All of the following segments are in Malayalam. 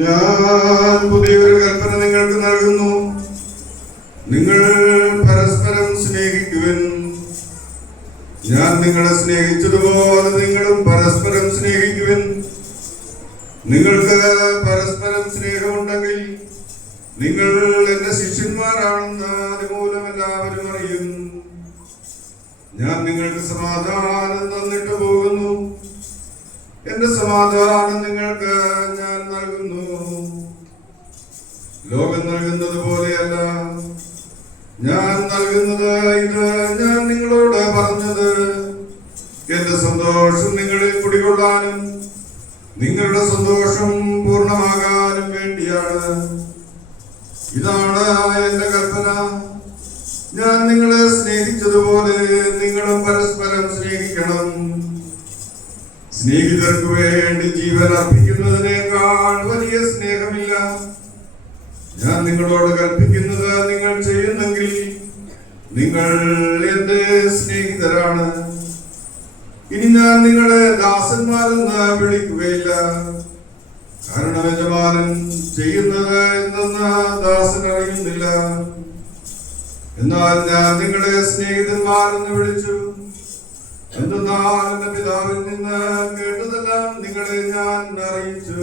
ഞാൻ പുതിയൊരു കൽപ്പന നിങ്ങൾക്ക് നൽകുന്നു, നിങ്ങൾ പരസ്പരം സ്നേഹിക്കുവിൻ. ഞാൻ നിങ്ങളെ സ്നേഹിച്ചതുപോലെ നിങ്ങളും പരസ്പരം സ്നേഹിക്കുവിൻ. നിങ്ങൾക്ക് പരസ്പരം സ്നേഹമുണ്ടെങ്കിൽ നിങ്ങൾ എന്റെ ശിഷ്യന്മാരാണെന്ന് അതുമൂലം എല്ലാവരും അറിയും. ഞാൻ നിങ്ങൾക്ക് സമാധാനം തന്നിട്ട് പോകുന്നു. എന്റെ സമാധാനം നിങ്ങൾക്ക് ഞാൻ നൽകുന്നു. ലോകം നൽകുന്നത് പോലെയല്ല ഞാൻ നൽകുന്നത്. ഇത് ഞാൻ നിങ്ങളോട് പറഞ്ഞത് എന്റെ സന്തോഷം നിങ്ങളിൽ കുടികൊള്ളാനും നിങ്ങളുടെ സന്തോഷം പൂർണ്ണമാകാനും വേണ്ടിയാണ്. ഇതാണ് എന്റെ കൽപ്പന. ഞാൻ നിങ്ങളെ സ്നേഹിച്ചതുപോലെ നിങ്ങളും പരസ്പരം സ്നേഹിക്കണം. സ്നേഹിതർക്ക് വേണ്ടി ജീവൻ അർപ്പിക്കുന്നതിനേക്കാൾ വലിയ സ്നേഹമില്ല. ഞാൻ നിങ്ങളോട് കൽപ്പിക്കുന്നത് നിങ്ങൾ ചെയ്യുന്നെങ്കിൽ നിങ്ങൾ എന്റെ സ്നേഹിതരാണ്. ഇനി ഞാൻ നിങ്ങളെ ദാസന്മാരെന്ന് വിളിക്കുകയില്ല, കാരണം യജമാനൻ ചെയ്യുന്നത് എന്തെന്ന് ദാസൻ അറിയുന്നില്ല. എന്നാൽ ഞാൻ നിങ്ങളെ സ്നേഹിതന്മാരെന്ന് വിളിച്ചു. എന്തെന്നാൽ എന്റെ പിതാവിൽ നിന്ന് കേട്ടതെല്ലാം നിങ്ങളെ ഞാൻ അറിയിച്ചു.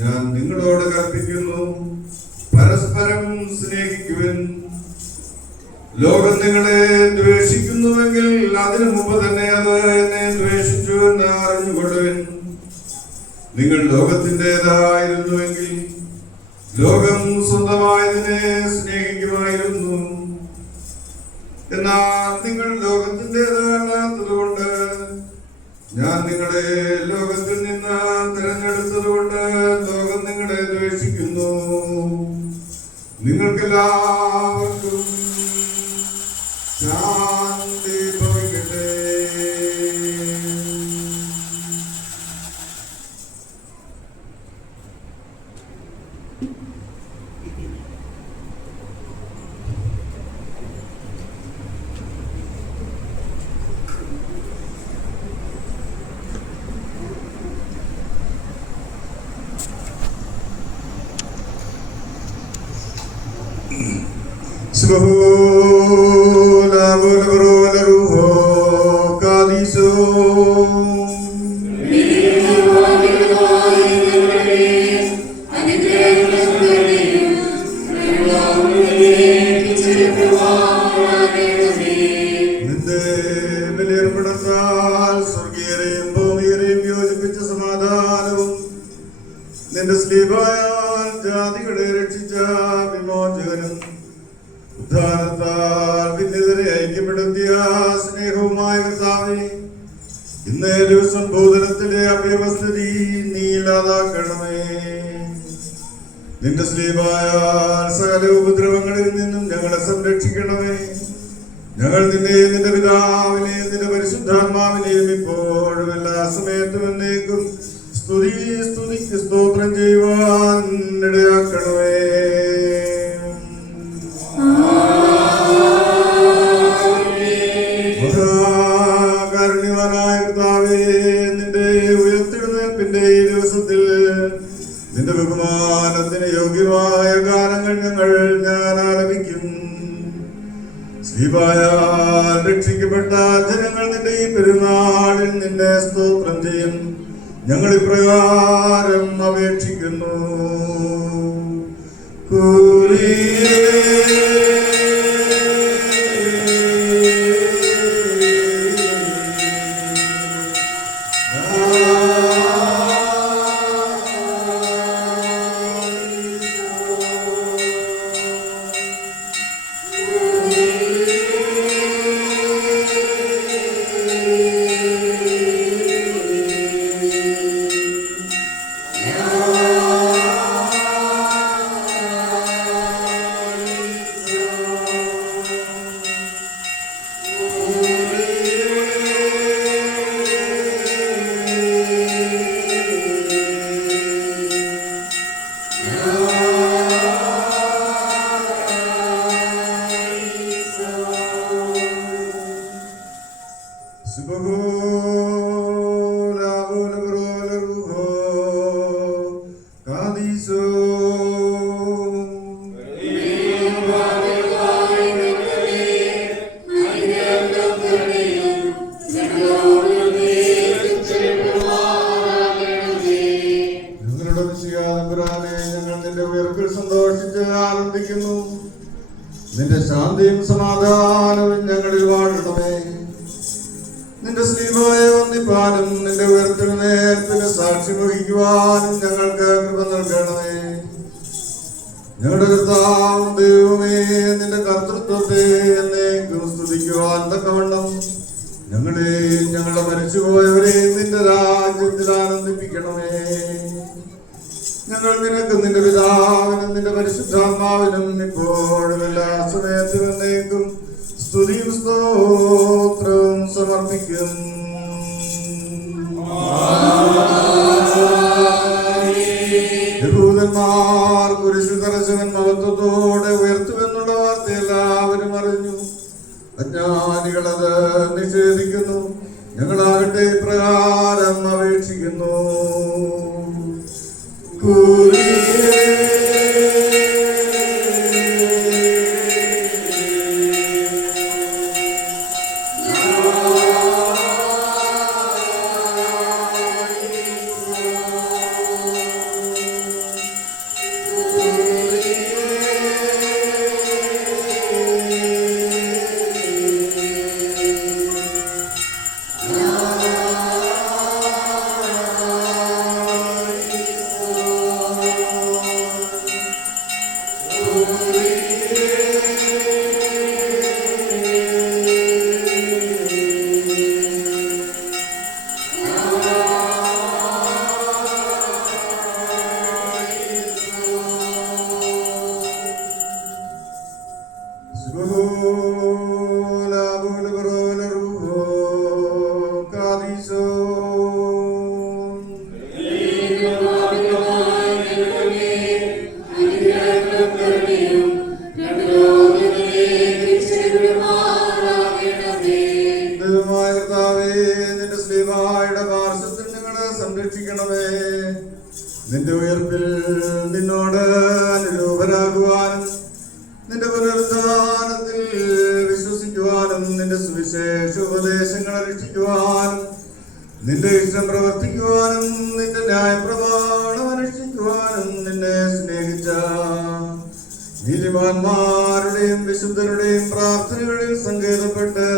ഞാൻ നിങ്ങളോട് കൽപ്പിക്കുന്നു, പരസ്പരം സ്നേഹിക്കുവിൻ. ലോകം നിങ്ങളെ ദ്വേഷിക്കുന്നുവെങ്കിൽ അതിനു മുമ്പ് തന്നെ അത് എന്നെ ദ്വേഷിച്ചു എന്ന് അറിഞ്ഞുകൊള്ളുവിൻ. നിങ്ങൾ ലോകത്തിൻ്റെതായിരുന്നുവെങ്കിൽ ലോകം സ്വന്തമായതിനെ സ്നേഹിക്കുമായിരുന്നു. എന്നാൽ നിങ്ങൾ ലോകത്തിൻ്റെതല്ലാത്തതുകൊണ്ട് ഞാൻ നിങ്ങളെ ലോകത്തിൽ നിന്ന് തിരഞ്ഞെടുത്തതുകൊണ്ട് ലോകം നിങ്ങളെ ദ്വേഷിക്കുന്നു. നിങ്ങൾക്കെല്ലാവർക്കും ശാന്തി ഭവിക്കട്ടെ. സ്വർഗീയരെയും ഭൂമിയരെയും യോജിപ്പിച്ച സമാധാനവും നിന്റെ സ്ലീബായാൽ ജാതികളെ രക്ഷിച്ച വിമോചകനും ഉദ്ധാനത്താൽ ഭിന്നതരെ ഐക്യപ്പെടുത്തിയ സ്നേഹവുമായ കർത്താവേ, ഇന്നേ ദിവസം ഭൂതലത്തിലെ അവ്യവസ്ഥിതി നീ ഇല്ലാതാക്കണമേ. നിന്റെ സ്ലീബായാൽ സകല ഉപദ്രവങ്ങളിൽ നിന്നും ഞങ്ങളെ സംരക്ഷിക്കണമേ. ഞങ്ങൾ നിന്നെയും നിന്റെ പിതാവിനെയും നിന്റെ പരിശുദ്ധാത്മാവിനെയും ഇപ്പോഴും എല്ലാ സമയത്തും എന്നേക്കും സ്തുതിക്ക് സ്തോത്രം ചെയ്യുവാൻ ഇടയാക്കണമേ. മഹാകാരുണ്യവാനായ കർത്താവേ, നിന്റെ ഉയർത്തെഴുന്നേൽപ്പിന്റെ ഈ ദിവസത്തിൽ നിന്റെ ബഹുമാനത്തിന് യോഗ്യമായ ഗാനങ്ങൾ ഞാൻ ആലപിക്കും. സ്ലീബായാൽ രക്ഷിക്കപ്പെട്ട ജനങ്ങൾ നിന്റെ ഈ പെരുന്നാളിൽ നിന്നെ സ്തോത്രം ചെയ്യും. ഞങ്ങൾ ഇപ്രകാരം അപേക്ഷിക്കുന്നു. നിന്റെ ശാന്തിയും സമാധാനവും ഞങ്ങളിൽ വാഴണമേ. നിന്റെ സ്ലീബയെ വന്ദിപ്പാനും നിന്റെ ഉയർത്തെഴുന്നേൽപ്പിന് സാക്ഷി വഹിക്കുവാനും ഞങ്ങൾക്ക് കൃപ നൽകണമേ. ഞങ്ങളുടെ കർത്താവും ദൈവമേ, നിന്റെ കർത്തൃത്വത്തെ എന്നേക്കും സ്തുതിക്കുവാൻ തക്കവണ്ണം ഞങ്ങളെയും ഞങ്ങളുടെ മരിച്ചുപോയവരെയും നിന്റെ രാജ്യത്തിൽ ആനന്ദിപ്പിക്കണമേ. ഞങ്ങൾ നിനക്ക് നിന്റെ പിതാവിനും നിന്റെ പരിശുദ്ധാത്മാവിനും ഇപ്പോഴും എല്ലാ സമയത്തും എന്നേക്കും സ്തുതിയും സ്തോത്രവും സമർപ്പിക്കും. യഹൂദന്മാർ കുരിശു തറച്ചവൻ മഹത്വത്തോടെ ഉയർത്തുമെന്നുള്ള വാർത്ത എല്ലാവരും അറിഞ്ഞു. അജ്ഞാനികളത് നിഷേധിക്കുന്നു. ഞങ്ങളാകട്ടെ പ്രകാരം അപേക്ഷിക്കുന്നു. സംരക്ഷിക്കണമേ. നിന്റെ ഉയർപ്പിൽ നിന്നോട് അനുരൂപരാകുവാനും നിന്റെ പുനരുദ്ധാനത്തിൽ വിശ്വസിക്കുവാനും നിന്റെ സുവിശേഷ ഉപദേശങ്ങൾ അനുഷ്ഠിക്കുവാനും നിന്റെ ഇഷ്ടം പ്രവർത്തിക്കുവാനും നിന്റെ ന്യായപ്രമാണം അനുഷ്ഠിക്കുവാനും നിന്നെ സ്നേഹിച്ച നീതിമാന്മാരുടെയും വിശുദ്ധരുടെയും പ്രാർത്ഥനകളിൽ സങ്കേതപ്പെട്ട്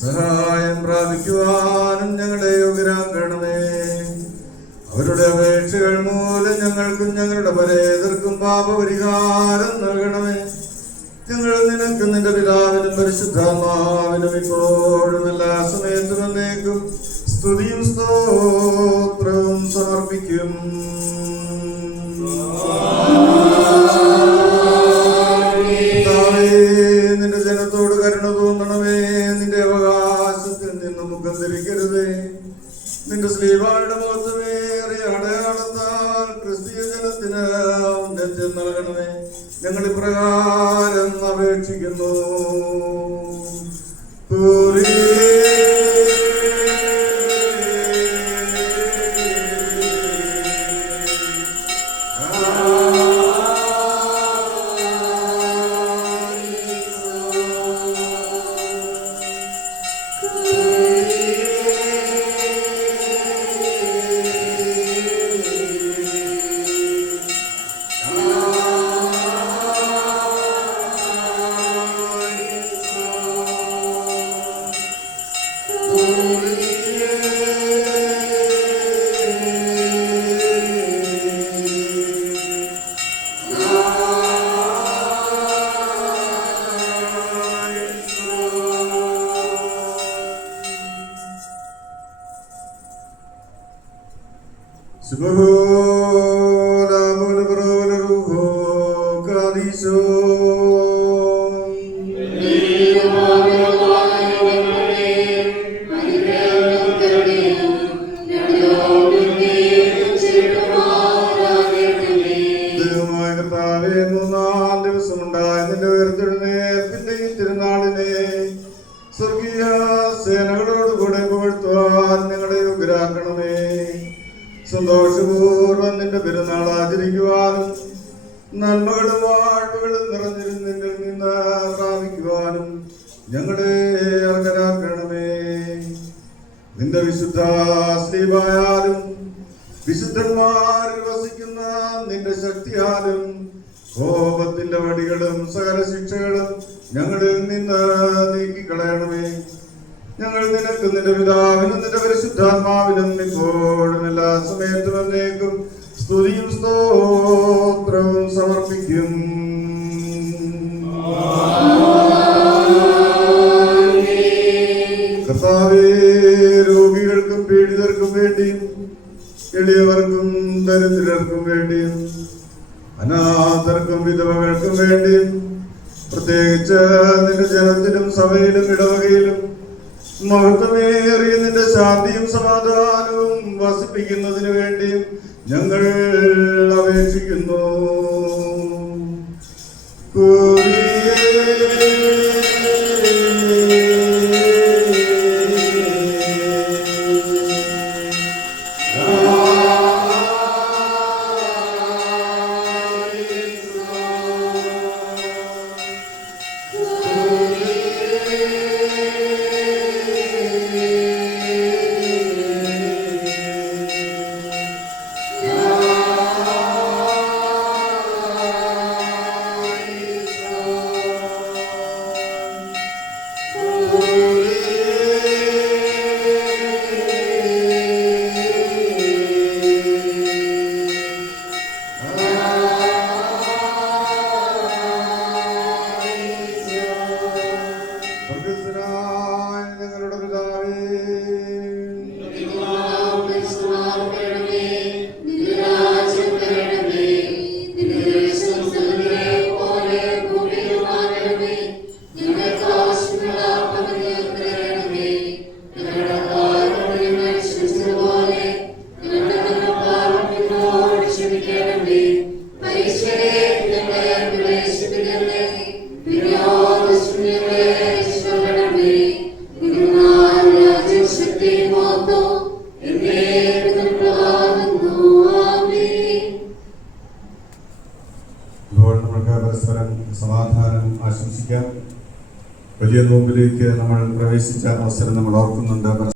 സഹായം പ്രാപിക്കുവാനും ഞങ്ങളെ യോഗ്യരാക്കണമേ. അവരുടെ അപേക്ഷകൾ മൂലം ഞങ്ങൾക്കും ഞങ്ങളുടെ പരേതർക്കും പാപപരിഹാരം നൽകണമേ. ഞങ്ങൾ നിനക്ക് നിന്റെ പിതാവിനും പരിശുദ്ധാത്മാവിനും ഇപ്പോഴും എല്ലാ സമയത്തും എന്നേക്കും സ്തുതിയും സ്തോത്രവും സമർപ്പിക്കും. നിന്റെ ജനത്തോട് കരുണ തോന്നണമേ. നിന്റെ അവകാശത്തിൽ നിന്ന് മുഖം ധരിക്കരുതേ. നിന്റെ സ്ലീബായുടെ മുഖത്തുമേറിയ അടയാളത്താൽ ക്രിസ്തീയ ജനത്തിന് ഔന്നത്യം നൽകണമേ. ഞങ്ങൾ ഇപ്രകാരം അപേക്ഷിക്കുന്നു. സ്വർഗീയ സേനകളോടുകൂടെ പുകഴ്ത്തുവാൻ ഞങ്ങളെ യോഗ്യരാക്കണമേ. സന്തോഷപൂർവ്വം നിന്റെ പെരുന്നാൾ ആചരിക്കുവാനും നന്മകളും വാഴ്വുകളും നിറഞ്ഞിരുന്നിൽ നിന്ന് പ്രാപിക്കുവാനും ഞങ്ങളെ അർഹരാക്കണമേ. നിന്റെ വിശുദ്ധ സ്ലീബായാലും വിശുദ്ധന്മാരിൽ വസിക്കുന്ന നിന്റെ ശക്തിയാലും കോപത്തിന്റെ വടികളും സകല ശിക്ഷകളും ഞങ്ങളിൽ നിന്ന് നീക്കിക്കളയണമേ. ഞങ്ങൾ നിനക്ക് നിന്റെ പിതാവിനും നിന്റെ പരിശുദ്ധാത്മാവിനും ഇപ്പോഴും എല്ലാ സമയത്തും എന്നേക്കും സ്തുതിയും സ്തോത്രവും സമർപ്പിക്കും. കർത്താവേ, രോഗികൾക്കും പീഡിതർക്കും വേണ്ടിയും എളിയവർക്കും ദരിദ്രർക്കും വേണ്ടിയും അനാഥർക്കും വിധവകൾക്കും വേണ്ടിയും പ്രത്യേകിച്ച് നിന്റെ ജനത്തിലും സഭയിലും ഇടവകയിലും മഹത്വമേറിയ നിന്റെ ശാന്തിയും സമാധാനവും വസിപ്പിക്കുന്നതിന് വേണ്ടിയും ഞങ്ങൾ അപേക്ഷിക്കുന്നു. പരസ്പരം സമാധാനം ആശംസിക്കാം. വലിയ നോമ്പിലേക്ക് നമ്മൾ പ്രവേശിച്ച അവസരം നമ്മൾ ഓർക്കുന്നുണ്ട്.